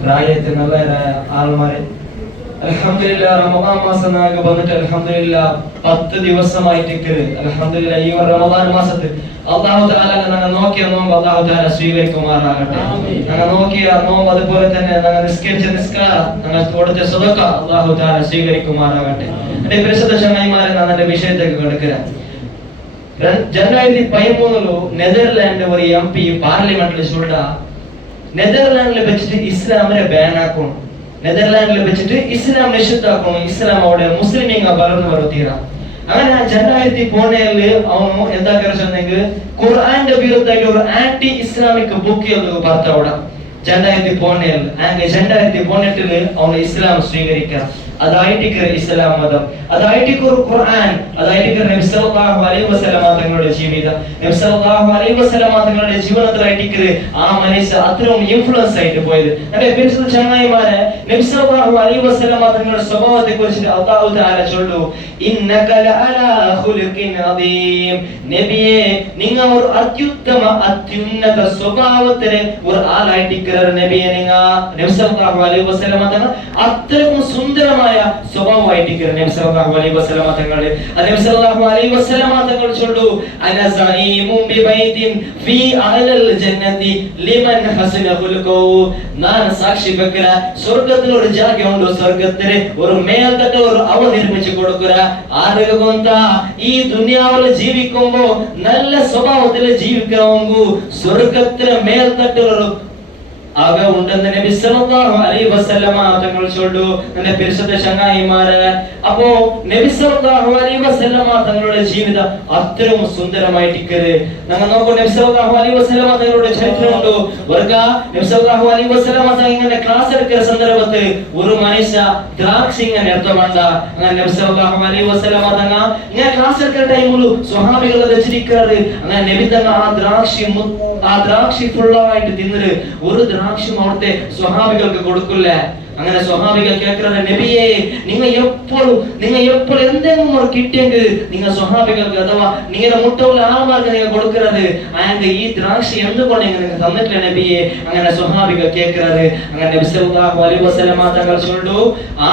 പ്രായത്തിൽ നല്ല ആൾമാരെ അൽഹംദുലില്ലാ റമദാൻ മാസം നാകെ വന്നിട്ട് അൽഹംദുലില്ലാ 10 ദിവസമായിട്ട് അൽഹംദുലില്ലാ ഈ റമദാൻ മാസത്തിൽ അല്ലാഹു തആല ഞങ്ങൾ നോക്കിയ നോമ്പ് അല്ലാഹു തആല സ്വീകരിക്കുമാറാകട്ടെ. ഞങ്ങൾ നോക്കിയ നോമ്പ് അതുപോലെ തന്നെ ഞങ്ങൾ നിസ്കരിച്ച നിസ്കാരം ഞങ്ങൾ കൊടുത്ത സദഖ അല്ലാഹു തആല സ്വീകരിക്കുമാറാകട്ടെ. എന്റെ പരിശുദ്ധ ചങ്ങായിമാരെ ഞാൻ എന്റെ വിഷയത്തേക്ക് കടക്കുകയാണ്. 2013 നെതർലാൻഡ് ഒരു MP പാർലമെന്റിൽ ചൊല്ലാ നെതർലാൻഡിൽ വെച്ചിട്ട് ഇസ്ലാമിനെ ബാൻ ആക്കണം, നെതർലാൻഡിൽ വെച്ചിട്ട് ഇസ്ലാം നിഷിദ്ധാക്കണം, ഇസ്ലാം അവിടെ മുസ്ലിമീങ്ങ വളർന്നു വരുത്തീര. അങ്ങനെ 2013 ಅವನು ಎಂತ ಕರೆಸಂಗೆ ഖുർആന്റെ ವಿರುದ್ಧವಾಗಿ ഒരു ആന്റി ഇസ്ലാമിക് ബുക്ക് ಬರ್ತಾ അവിടെ 2018 അവന് ഇസ്ലാം സ്വീകരിക്കുക. അതായിട്ട് ഇസ്ലാം മതം, അതായിട്ട് ഒരു ഖുർആൻ, അതായിട്ട് നബി സല്ലല്ലാഹു അലൈഹി വസല്ലം തങ്ങളുടെ ജീവിതം, നബി സല്ലല്ലാഹു അലൈഹി വസല്ലം തങ്ങളുടെ ജീവിതത്തിലായിട്ട് ആ മനുഷ്യ അത്രയും ഇൻഫ്ലുവൻസ് ആയിട്ട് പോയത്. എന്റെ പരിശുദ്ധ ചങ്ങായിമാരെ, നബി സല്ലല്ലാഹു അലൈഹി വസല്ലം തങ്ങളുടെ സ്വഭാവത്തെ കുറിച്ച് അല്ലാഹു തആല ചൊല്ലു, ഇന്നക ലഅലാ ഖുലുഖിൻ അദീം. നബിയെ നിങ്ങൾ ഒരു അത്യുന്നത സ്വഭാവത്തിലെ ഒരു ആളായിട്ട് നബിയെ നിങ്ങൾ നബി സല്ലല്ലാഹു അലൈഹി വസല്ലം തങ്ങൾ അത്രയും സുന്ദരമായ സ്വഭാവമായിട്ട് നബി സല്ലല്ലാഹു അലൈഹി വസല്ലം തങ്ങളുടെ നബി സല്ലല്ലാഹു അലൈഹി വസല്ലം തങ്ങൾ ചൊല്ലു, അന സഈമു ബിബൈതിൻ ഫീ അഹ്ലിൽ ജന്നതി ലിമൻ ഹസന ഖുലുഖു. ഞാൻ സാക്ഷി വെക്കല സ്വർഗ്ഗത്തിൽ ഒരു ജാഗയുണ്ട്, സ്വർഗ്ഗത്തിൽ ഒരു മേൽത്തട്ട് ഒരു അവ നിർമ്മിച്ചു കൊടുക്കുക ആരുകൊണ്ട ഈ ദുനിയാവിൽ ജീവിക്കുമ്പോ നല്ല സ്വഭാവത്തിൽ ജീവിക്കണമെങ്കിൽ സ്വർഗ്ഗത്തിൽ മേൽത്തട്ട് ഒരു ആകെ ഉണ്ടെന്ന് നബി സല്ലല്ലാഹു അലൈഹി വസല്ലമ തങ്ങൾ ചൊല്ലു. എന്റെ പരിശുദ്ധ ചങ്ങായിമാരെ, അപ്പോ നബി സല്ലല്ലാഹു അലൈഹി വസല്ലമ തങ്ങളുടെ ജീവിതം അത്രയും സുന്ദരമായിട്ട് ഞങ്ങൾ നോക്കൂ. നബി സല്ലല്ലാഹു അലൈഹി വസല്ലമ തങ്ങളുടെ ചരിത്രമുണ്ട്. നബി സല്ലല്ലാഹു അലൈഹി വസല്ലമ തങ്ങളുടെ ക്ലാസ് എടുക്കുന്ന സന്ദർഭത്തിൽ ഒരു മനുഷ്യ ദ്രാക്ഷി ഇങ്ങനെ എടുത്തുകൊണ്ട് അങ്ങനെ നബി സല്ലല്ലാഹു അലൈഹി വസല്ലമ തങ്ങൾ ഇങ്ങനെ ക്ലാസ് എടുക്കുന്ന ടൈമിൽ സ്വഹാബികൾ വെച്ചിരിക്കാറ്. അങ്ങനെ നബി തങ്ങൾ ആ ദ്രാക്ഷി ഫുള്ളായിട്ട് തിന്നിട്ട് ഒരു ദ്രാക്ഷി അവിടുത്തെ സ്വഹാബികൾക്ക് കൊടുക്കില്ല. അങ്ങനെ സ്വഹാബികൾ കേൾക്കുന്നത്, നബിയെ നിങ്ങൾ എപ്പോഴും എന്തെങ്കിലും ഒരു കിട്ടിയെങ്കിൽ നിങ്ങൾ സ്വഹാബികൾക്ക് അഥവാ നിങ്ങളുടെ മുട്ടുള്ള ആൾമാർക്ക് നിങ്ങൾ കൊടുക്കുന്നത്, അയാൾക്ക് ഈ ദ്രാക്ഷി എന്തുകൊണ്ട് നിങ്ങൾക്ക് തന്നിട്ടില്ല നബിയെ. അങ്ങനെ സ്വഹാബികൾ കേൾക്കുന്നത്. അങ്ങനെ നബി സല്ലല്ലാഹു അലൈഹി വസല്ലമ തങ്ങൾ ചൊല്ലു, ആ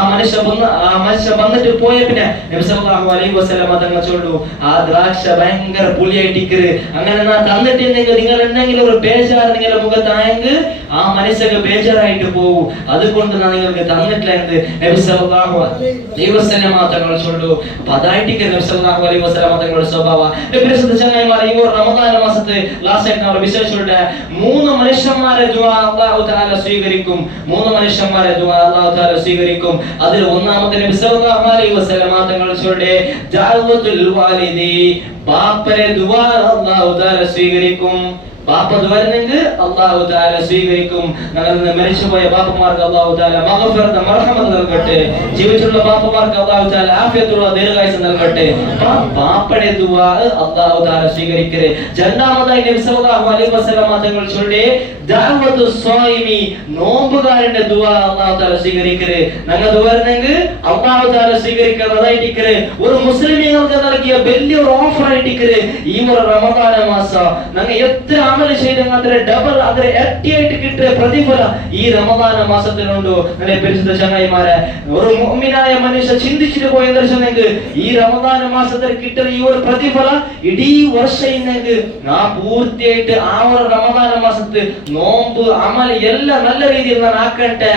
മനുഷ്യ വന്നിട്ട് പോയ പിന്നെ നബി സല്ലല്ലാഹു അലൈഹി വസല്ലമ തങ്ങൾ ചൊല്ലു, ആ ദ്രാക്ഷ ഭയങ്കര പുളിയായിട്ട് അങ്ങനെ ഞാൻ തന്നിട്ടുണ്ടെങ്കിൽ നിങ്ങൾ എന്തെങ്കിലും ഒരു ബേജാറ് നിങ്ങളുടെ മുഖത്തായെങ്കിൽ ആ മനുഷ്യക്ക് ബേജാറായിട്ട് പോകും. അതുകൊണ്ട് നിങ്ങൾക്ക് തന്നിട്ടില്ല എന്ന് നബി സല്ലല്ലാഹു അലൈഹി വസല്ലം തങ്ങൾ ചൊല്ലു. അതായിട്ട് നബി സല്ലല്ലാഹു അലൈഹി വസല്ലം തങ്ങളുടെ സ്വഭാവം. പരിശുദ്ധ ചങ്ങായിമാരെ, ഈ റമദാൻ മാസത്തെ ലാസ്റ്റ് ആയിട്ട് നമ്മൾ വിശേഷിച്ചിട്ട് 3 മനുഷ്യന്മാരെ ദുആ അല്ലാഹു തആല സ്വീകരിക്കും. 3 മനുഷ്യന്മാരെ ദുആ അല്ലാഹു തആല സ്വീകരിക്കും. അതിൽ ഒന്നാമത്തെ നബി സല്ലല്ലാഹു അലൈഹി വസല്ലം തങ്ങൾ ചൊല്ലിയ ദഅവത്തുൽ വാലിദി, ബാപ്പരെ ദുആ അല്ലാഹു തആല സ്വീകരിക്കും. ബാപ്പ ദ്വാരനെങ്കിൽ അല്ലാഹു തആല സ്വീകരിക്കും. ഞങ്ങൾ മരിച്ചുപോയ ബാപ്പമാർക്ക് അല്ലാഹു തആല മഗ്ഫിറത്ത് മർഹമത്ത് നൽകട്ടെ. ജീവിച്ചിട്ടുള്ള ബാപ്പമാർക്ക് അല്ലാഹു തആല ആഫിയത്തുള്ള ദീർഘായുസ്സ് നൽകട്ടെ. ബാപ്പയുടെ ദുആ അല്ലാഹു തആല സ്വീകരിക്കരെ. രണ്ടാമതായി നബി സല്ലല്ലാഹു അലൈഹി വസല്ലം തങ്ങൾ ചൊല്ലിയ ദഅവത്തു സ്വായിമി, നോമ്പുകാരന്റെ ദുആ അല്ലാഹു തആല സ്വീകരിക്കരെ. ഞങ്ങൾ ദ്വാരനെങ്കിൽ അല്ലാഹു തആല സ്വീകരിക്കരെ. അതായിട്ട് ഒരു മുസ്ലിമീങ്ങൾക്ക് നൽകിയ വലിയൊരു ഓഫർ ആയിട്ട് ഈ ഒരു റമദാൻ മാസം ഞങ്ങൾ എത്ര അമൽ ചെയ്തെങ്കിൽ ഡബിൾ അതിൽ ഇരട്ടിയായിട്ട് കിട്ടിയ പ്രതിഫലം ഈ റമദാൻ മാസത്തിലുണ്ട്. എന്റെ പരിശുദ്ധ ചങ്ങായിമാരെ, ഒരു മുഅ്മിനായ മനുഷ്യ ചിന്തിച്ചിട്ട് പോയെങ്കിൽ ഈ റമദാൻ മാസത്തിൽ കിട്ടുന്ന ഈ ഒരു പ്രതിഫലം ഇടീ വർഷം ഞാൻ പൂർത്തിയായിട്ട് ആ ഒരു റമദാൻ മാസത്തിൽ നോമ്പ് അമൽ എല്ലാം നല്ല രീതിയിൽ ഞാൻ ആക്കട്ടെ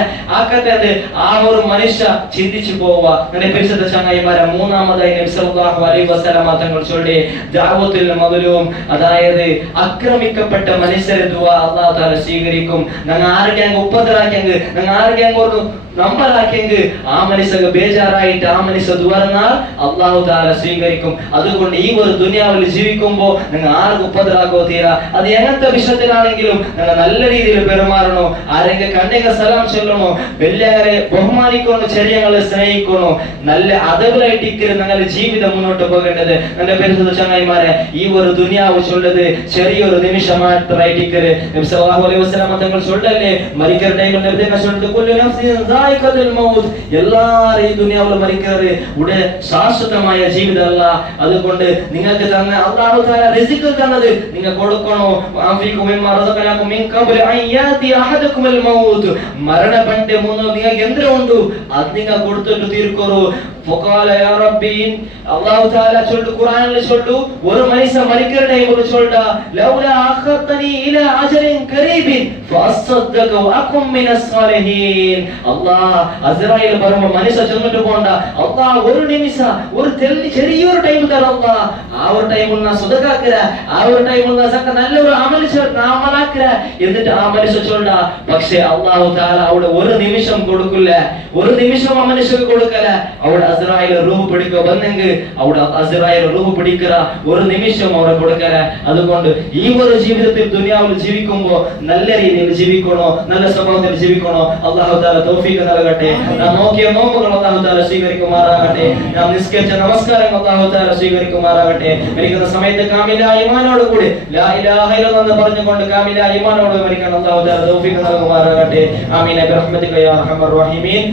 ആ ഒരു മനുഷ്യ ചിന്തിച്ചു പോവുക. എന്റെ പരിശുദ്ധ ചങ്ങായിമാരെ, മൂന്നാമതായി നബി സല്ലല്ലാഹു അലൈഹി വസല്ലം തങ്ങൾ ചൊല്ലിയ ദഅവത്തുൽ മദ്ലൂം, അതായത് ആക്രമിക്കപ്പെട്ട മനുഷ്യരെ ദുആ അല്ലാഹു തആല സ്വീകരിക്കും. ഞങ്ങൾ ആരെങ്കിലും ഉപദ്രവിക്കെങ്കിൽ, ഞങ്ങൾ ആരെങ്കിലും ഒരു നമ്പറാക്കിയെങ്കിൽ ആ മനുഷ്യക്ക് ബേജാറായിട്ട് ആ മനുഷ്യ ദുആർന്നാൽ അല്ലാഹു തആല സ്വീകരിക്കും. അതുകൊണ്ട് ഈ ഒരു ദുനിയാവിൽ ജീവിക്കുമ്പോൾ നിങ്ങൾ ആർക്കും ഉപദ്രവോ തീരാ. അത് എങ്ങനത്തെ വിഷയത്തിലാണെങ്കിലും നിങ്ങൾ നല്ല രീതിയിൽ പെരുമാറണോ, ആരെങ്കിലും കണ്ടെങ്കിൽ സലാം ചൊല്ലണോ, വലിയവരെ ബഹുമാനിക്കണോ, ചെറിയങ്ങളെ സ്നേഹിക്കണോ, നല്ല അതവിലായിട്ട് നിങ്ങളുടെ ജീവിതം മുന്നോട്ട് പോകേണ്ടത്. എന്റെ പരിശുദ്ധ ചങ്ങായിമാരെ, ഈ ഒരു ദുനിയാവ് ചൊല്ലത് ചെറിയൊരു നിമിഷം നിമിഷമായിട്ട് നബി സല്ലല്ലാഹു അലൈഹി വസല്ലം തങ്ങൾ சொல்லலே മരിക്കുന്ന ടൈമിൽ നബി തങ്ങൾ சொல்றது കുല്ലു നഫ്സിൻ ദായിഖത്തുൽ മൗത്ത് എല്ലാവരും ഈ ദുനിയാവിൽ മരിക്കാറ് ഇവിടെ ശാശ്വതമായ ജീവിതം അല്ല അതുകൊണ്ട് നിങ്ങൾക്ക് തന്ന അല്ലാഹു തആല റിസ്ക് തന്നത് നിങ്ങൾ കൊടുക്കണോ ആഫീകും മിമ്മ റസഖനാകും മിൻ ഖബ്ല അൻ യാതി അഹദകുൽ മൗത്ത് മരണപ്പെട്ട മുന്നോ നിങ്ങൾക്ക് എന്തുണ്ട് അത് നിങ്ങൾ കൊടുത്തിട്ട് തീർക്കൂ ഫഖാല യാ റബ്ബി അല്ലാഹു തആല ചൊല്ലു ഖുർആനിൽ ചൊല്ലു ഒരു മനുഷ്യൻ മരിക്കുന്ന ടൈമിൽ ചൊല്ലടാ ലൗലാ അഖർതനി ഇലാ അജലിൻ ഖരീബിൻ ഫഅസ്സദ്ദഖ വഅകും മിനസ് സാലിഹീൻ അല്ലാഹ് അസ്റായിൽ പറയുമ്പോൾ മനുഷ്യൻ ചെന്നിട്ട് പോണ്ട അല്ലാഹ് ഒരു നിമിഷം ഒരു ചെറിയൊരു ടൈം തരാം അല്ലാഹ് ആ ഒരു ടൈമിൽ ഞാൻ സദഖാക്കര ആ ഒരു ടൈമിൽ ഞാൻ സക്ക നല്ലൊരു അമലാക്കര എന്നിട്ട് ആ മനുഷ്യൻ ചൊല്ലടാ പക്ഷേ അല്ലാഹു തആല അവിടെ ഒരു നിമിഷം കൊടുക്കില്ല ഒരു നിമിഷം ആ മനുഷ്യന് കൊടുക്കല അവിടെ അസ്റായിൽ റൂഹ് പിടിക്കുക വന്നെങ്കിൽ അവിടെ അസ്റായിൽ റൂഹ് പിടിക്കുക ഒരു നിമിഷം അവിടെ കൊടുക്കല അതുകൊണ്ട് ഈ ഒരു ജീവിതത്തിൽ ദുനിയാവിൽ ജീവിക്കുമ്പോൾ നല്ല രീതിയിൽ ജീവിക്കണോ നല്ല സ്വഭാവത്തിൽ ജീവിക്കണോ അല്ലാഹു തആല തൗഫീഖ് നൽകട്ടെ നാം നോക്കിയ നോമ്പുകൾ അല്ലാഹു തആല സ്വീകരിക്കുമാറാകട്ടെ നാം നിസ്കരിച്ച നമസ്കാരങ്ങൾ അല്ലാഹു തആല സ്വീകരിക്കുമാറാകട്ടെ മരിക്കുന്ന സമയത്ത് കാമിലായ ഈമാനോട് കൂടി ലാ ഇലാഹ ഇല്ലല്ലാഹ് എന്ന് പറഞ്ഞുകൊണ്ട് കാമിലായ ഈമാനോട് മരിക്കാൻ അല്ലാഹു തആല തൗഫീഖ് നൽകുമാറാകട്ടെ ആമീൻ ബിറഹ്മതിക യാ അർഹമർ റഹീമീൻ.